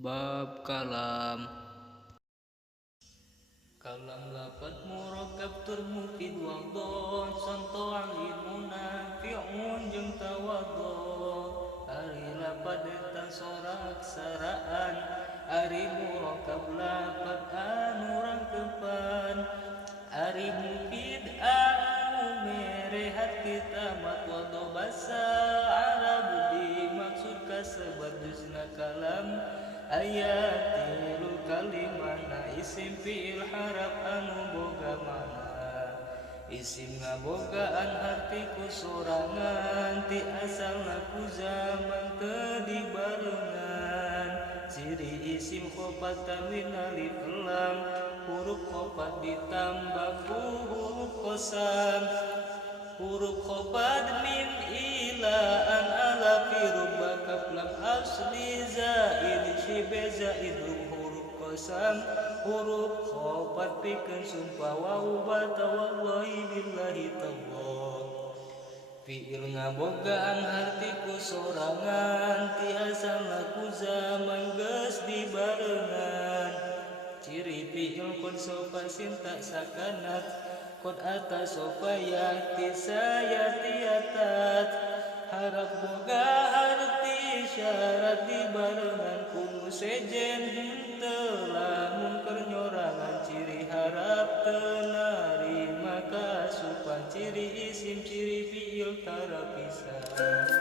Bab kalam. Kalam lapat murakkab tur mufid wadon santo alimun nafi'un jeung tawadon. Ari lapat eta sorak saraan, ari murakkab lapat anu rangkeupan. Ari mufid anu merehat kita mat wado basa Arab dimaksud kasebat dusna kalam. Ayatil kalimana isim fi'il harap anu boga mana. Isim ngabogaan arti ku sorangan, ti asalna ku zaman teu dibarengan. Ciri isim khopat tanwin alif lam, huruf khopat ditambah ku huruf qasam. Huruf khopat min ilaan ala fi rubba kaf lam asli zaid shibe zaid huruf qasam. Huruf khopat pikeun sumpah wa ubata wallahi billahi tallah. Fi'il ngabogaan arti ku sorangan, ti asalna ku zaman geus dibarengan. Ciri fi'il kun sofa sintak sakanat, kod atas sofa yati sayati atat. Harap boga arti syarat dibarengan kudu sejen henteu lamun keur nyorangan. Ciri harap teu narima kasupan, ciri isim ciri fi'il tara pisah.